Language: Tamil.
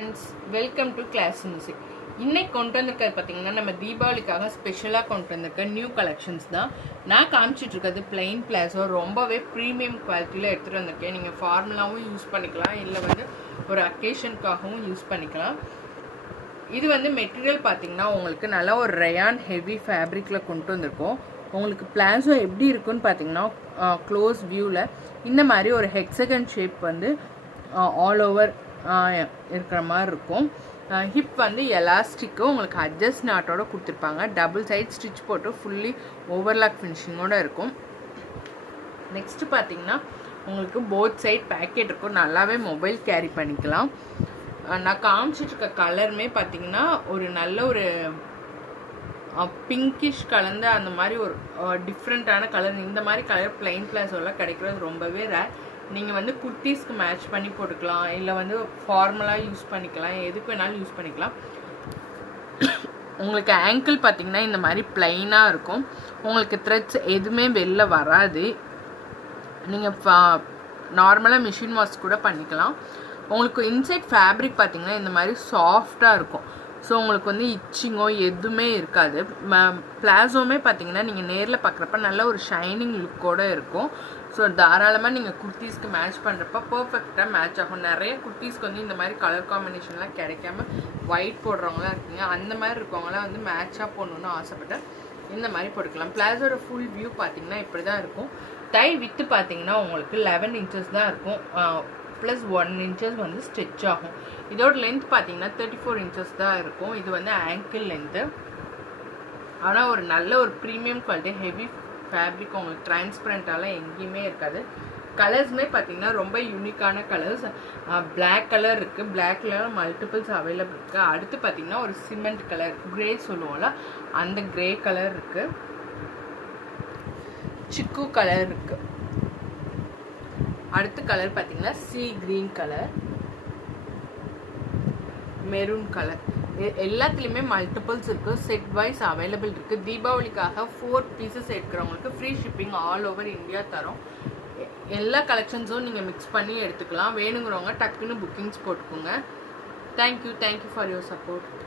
Friends, welcome to class music. இன்னைக்கு கொண்டு வந்திருக்கிறது பார்த்தீங்கன்னா நம்ம தீபாவளிக்காக ஸ்பெஷலாக கொண்டு வந்திருக்க நியூ கலெக்ஷன்ஸ் தான். நான் காமிச்சிட்டு இருக்கிறது பிளெயின் பிளாஸோ, ரொம்பவே ப்ரீமியம் குவாலிட்டியில் எடுத்துகிட்டு வந்திருக்கேன். நீங்கள் ஃபார்முலாவும் யூஸ் பண்ணிக்கலாம், இல்லை வந்து ஒரு அக்கேஷனுக்காகவும் யூஸ் பண்ணிக்கலாம். இது வந்து மெட்டீரியல் பார்த்தீங்கன்னா உங்களுக்கு நல்லா ஒரு ரயான் ஹெவி ஃபேப்ரிக்கில் கொண்டு வந்திருக்கோம். உங்களுக்கு பிளாஸோ எப்படி இருக்குன்னு பார்த்தீங்கன்னா க்ளோஸ் வியூவில் இந்த மாதிரி ஒரு ஹெக்ஸகன் ஷேப் வந்து ஆல் ஓவர் இருக்கிற மாதிரி இருக்கும். ஹிப் வந்து எலாஸ்டிக்கு உங்களுக்கு அட்ஜஸ்ட் நாட்டோட கொடுத்துருப்பாங்க. டபுள் சைட் ஸ்டிச் போட்டு ஃபுல்லி ஓவர்லாக் ஃபினிஷிங்கோடு இருக்கும். நெக்ஸ்ட்டு பார்த்தீங்கன்னா உங்களுக்கு போத் சைட் பேக்கெட் இருக்கும், நல்லாவே மொபைல் கேரி பண்ணிக்கலாம். நான் காமிச்சிட்டு இருக்க கலருமே பார்த்தீங்கன்னா ஒரு நல்ல ஒரு பிங்கிஷ் கலந்து அந்த மாதிரி ஒரு டிஃப்ரெண்ட்டான கலர். இந்த மாதிரி கலர் பிளைன் பிளாஸோலாம் கிடைக்கிறது ரொம்பவே ரேர். நீங்கள் வந்து குர்த்திஸ்க்கு மேட்ச் பண்ணி போட்டுக்கலாம், இல்லை வந்து ஃபார்மலாக யூஸ் பண்ணிக்கலாம், எதுக்கு வேணாலும் யூஸ் பண்ணிக்கலாம். உங்களுக்கு ஆங்கிள் பார்த்தீங்கன்னா இந்த மாதிரி பிளைனாக இருக்கும். உங்களுக்கு த்ரெட்ஸ் எதுவுமே வெளில வராது. நீங்கள் நார்மலாக மிஷின் வாஷ் கூட பண்ணிக்கலாம். உங்களுக்கு இன்சைட் ஃபேப்ரிக் பார்த்தீங்கன்னா இந்த மாதிரி சாஃப்டாக இருக்கும். ஸோ உங்களுக்கு வந்து இச்சிங்கோ எதுவுமே இருக்காது. பிளாஸோமே பார்த்தீங்கன்னா நீங்கள் நேரில் பார்க்குறப்ப நல்ல ஒரு ஷைனிங் லுக்கோடு இருக்கும். ஸோ தாராளமாக நீங்கள் குர்த்திஸ்க்கு மேட்ச் பண்ணுறப்ப பர்ஃபெக்டாக மேட்ச் ஆகும். நிறைய குர்த்திஸ்க்கு வந்து இந்த மாதிரி கலர் காம்பினேஷன்லாம் கிடைக்காம ஒயிட் போடுறவங்களாம் இருக்கீங்க. அந்த மாதிரி இருக்கவங்களாம் வந்து மேட்சாக போடணுன்னு ஆசைப்பட்டு இந்த மாதிரி போட்டுக்கலாம். பிளாஸோட ஃபுல் வியூ பார்த்தீங்கன்னா இப்படி தான் இருக்கும். டை வித்து பார்த்தீங்கன்னா உங்களுக்கு 11 இன்ச்சஸ் தான் இருக்கும். ப்ளஸ் 1 இன்ச்சஸ் வந்து ஸ்டிச் ஆகும். இதோட லென்த் பார்த்தீங்கன்னா 34 இன்ச்சஸ் தான் இருக்கும். இது வந்து ஆங்கிள் லென்த்து. ஆனால் ஒரு நல்ல ஒரு ப்ரீமியம் குவாலிட்டி ஹெவி ஃபேப்ரிக், உங்களுக்கு டிரான்ஸ்பரண்டாலாம் எங்கேயுமே இருக்காது. கலர்ஸுமே பார்த்தீங்கன்னா ரொம்ப யூனிக்கான கலர்ஸ். பிளாக் கலர் இருக்குது, பிளாக் கலர் மல்டிபிள்ஸ் அவைலபிள் இருக்குது. அடுத்து பார்த்தீங்கன்னா ஒரு சிமெண்ட் கலர் கிரே சொல்லுவோம்ல, அந்த கிரே கலர் இருக்குது. சிக்கு கலர் இருக்குது. அடுத்த கலர் பார்த்தீங்கன்னா sea green colour, maroon colour. எல்லாத்துலேயுமே மல்டிபிள்ஸ் இருக்குது, செட் வைஸ் அவைலபிள் இருக்குது. தீபாவளிக்காக 4 பீசஸ் எடுக்கிறவங்களுக்கு free shipping all over India தரோம். எல்லா கலெக்ஷன்ஸும் நீங்கள் மிக்ஸ் பண்ணி எடுத்துக்கலாம். வேணுங்கிறவங்க டக்குன்னு புக்கிங்ஸ் போட்டுக்கோங்க. Thank you for your support.